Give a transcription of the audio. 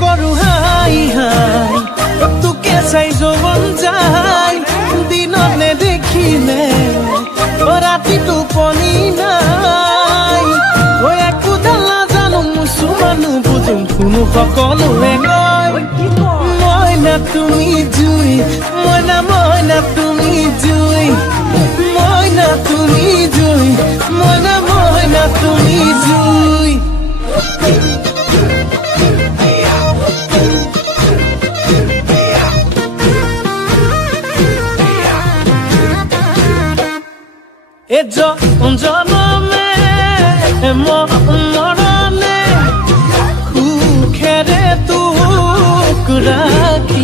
কৰো হাই হাই তোকে চাই যৌৱন যায় দিনত নেদেখিলে ৰাতি টোপনি নাই ঐ একোডাল নাজানো মুছুমানো বুজোঁ শুনো সকলোৱে কয় মইনা তুমি জুই মইনা তুমি জুই মইনা তুমি জুই মইনা তুমি জুই এ জনমে মৰণে সুখেৰে তোক ৰাখি